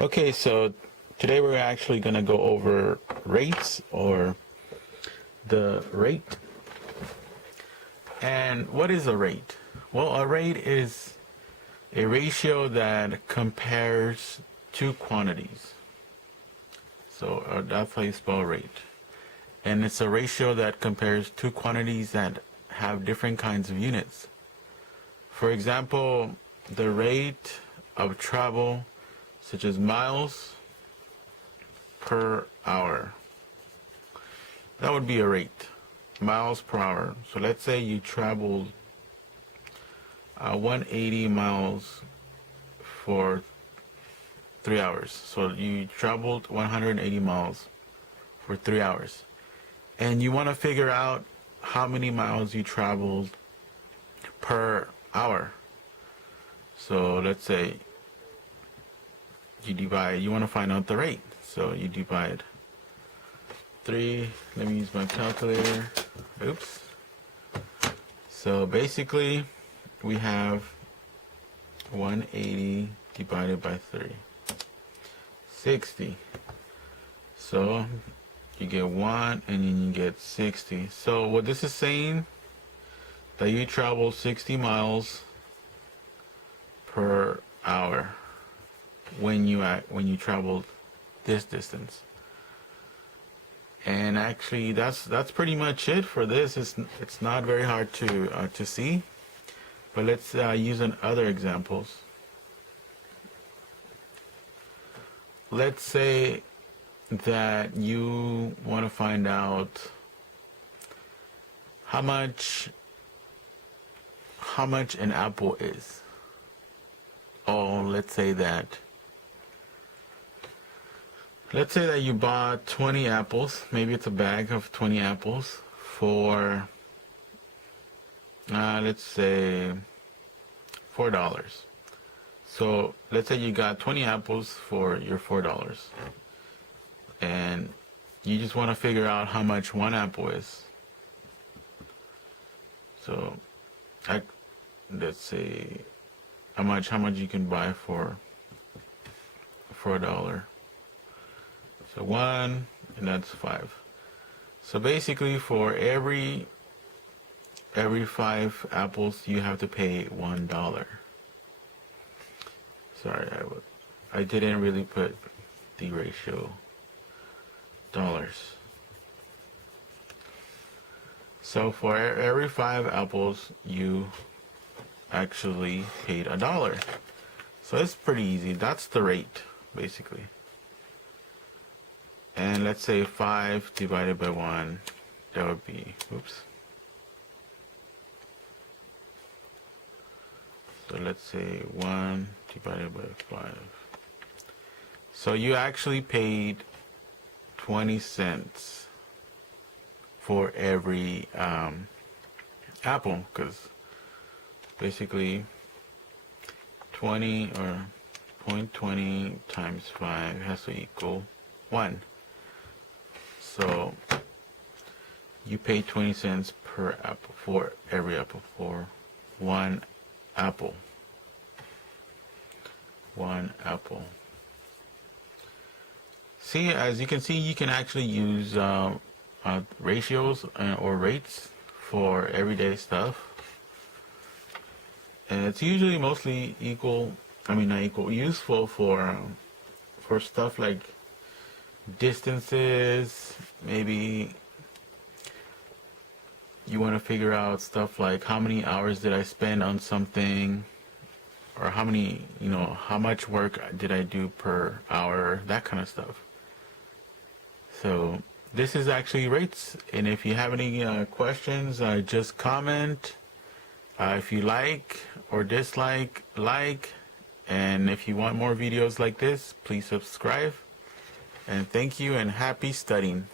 Okay, so today we're actually going to go over rates, or the rate. And what is a rate? Well, a rate is a ratio that compares two quantities. So that's how you spell rate. And it's a ratio that compares two quantities that have different kinds of units. For example, the rate of travel, such as miles per hour. That would be a rate, miles per hour. So let's say you traveled 180 miles for 3 hours. So you traveled 180 miles for 3 hours. And you want to figure out how many miles you traveled per hour. So let's say you want to find out the rate. So you divide 3, let me use my calculator. Oops. So basically we have 180 divided by 3. 60. So you get 1 and then you get 60. So what this is saying, that you travel 60 miles per hour when you traveled this distance. And actually that's pretty much it for this. It's not very hard to see, but let's use other examples. Let's say that you want to find out how much an apple is. Oh, let's say that you bought 20 apples. Maybe it's a bag of 20 apples for let's say $4. So let's say you got 20 apples for your $4, and you just want to figure out how much one apple is. So let's say how much you can buy for $1. So 1, and that's 5. So basically for every 5 apples you have to pay $1. Sorry, I didn't really put the ratio dollars. So for every 5 apples you actually paid $1. So it's pretty easy. That's the rate basically. And let's say 5 divided by 1, that would be, oops. So let's say 1 divided by 5. So you actually paid 20 cents for every apple, because basically 20 or 0.20 times 5 has to equal 1. So you pay 20 cents per apple, for every apple, for one apple. One apple. See, as you can see, you can actually use ratios or rates for everyday stuff. And it's usually mostly useful for stuff like distances. Maybe you want to figure out stuff like how many hours did I spend on something, or how much work did I do per hour, that kind of stuff. So this is actually rates, and if you have any questions, just comment. If you like or dislike, and if you want more videos like this, please subscribe. And thank you, and happy studying.